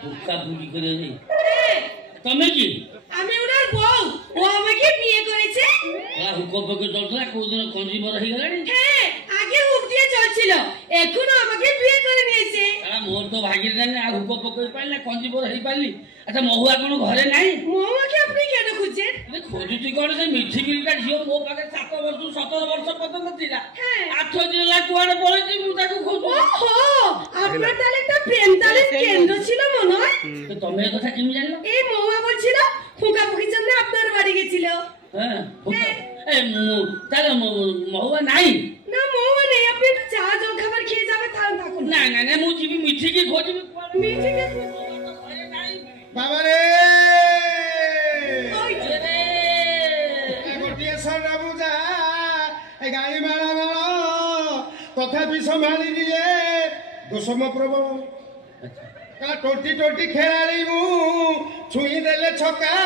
বুকা বুকি করে রে তুমি কি আমি ওনার বউ ও আমাকে বিয়ে করেছে হুক পকে চলছিল কোনদিন কঞ্জি বড় হয়ে গেলানি হ্যাঁ আগে হুক দিয়ে চলছিল এখন আমাকে বিয়ে করে নিয়েছে মোর তো ভাগির জানি আর হুক পকে পাইলি না কঞ্জি বড় হয়ে পারলি আচ্ছা মহুয়া কোন ঘরে নাই মহুয়াকে আপনি কেন খুঁজছেন খোঁজুছি কଣ ସେ ମିଠି ବିଲଟା ଝିଅ ମୋ ପାଖରେ 7 ବର୍ଷ 17 ବର୍ଷ ପର୍ଯ୍ୟନ୍ତ ଥିଲା 8 ଦିନ ହେଲା କୁଆଡେ ପଳେଇଛି ମୁଁ ତାକୁ ଖୋଜୁଛି ওহো আপনার তাহলে একটা প্রেম তালের কেন্দ্র ছিল মনে হয় তুমি এ কথা কেমন জানলো এই মহুয়া বলছিল ফুকাফুকির জন্য আপনার বাড়ি গেছিল হ্যাঁ তাহলে মহুয়া নাই না মহুয়া নেই আপনি একটু চা জল খাবার খেয়ে যাবে তাহলে থাকুন না না না ମୁଁ ଯିବି ମିଠିକି ଖୋଜିବି মিঠিকে বাবারে গাড়ি মারা মারা তথাপি সম্ভালি নিয়ে দোষম প্রবল টোটি টোটি খেলাড়ি মু ছুঁই দেলে ছকা